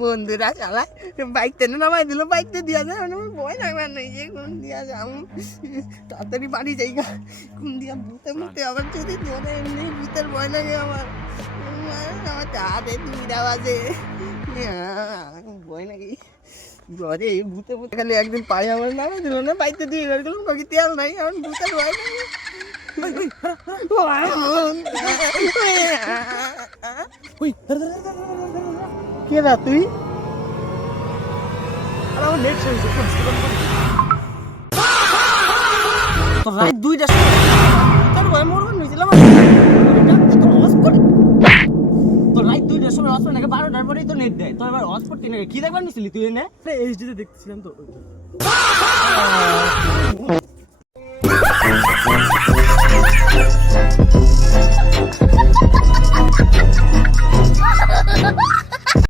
বন্ধুরা চালায় বাইক টেনে নামাই দিল, বাইকটা দিয়া যায় ভয় লাগবার নেই যে কোন দিয়া যাও, তাড়াতাড়ি বাড়ি যাই গা। কোন দিয়া ভূতে মুতে আবার যদি ধরে, এমনি ভূতের ভয় লাগে আমার। আমার হাতে 2টা বাজে, ভয় নাকি ঘরে ভূতে ভূতে। খালি একদিন পায়ে আমার নামাই দিল না, বাইকটা দিয়ে বের গেলাম, কাকি তেল নাই, আমার ভূতের ভয় লাগে। কে রা তুই? আমার নেট শেষ হয়েছে, তো রাত 2টার সময় তোর ভয় মরবার হয়েছিলাম। তো রাত 2টার সময় হসপিটাল নাকি 12টার পরেই তো নেট দেয়। তো এবার হসপিটাল নাকি কি দেখবার নিছিলি তুই? এনে এইচডিতে দেখতেছিলাম তো।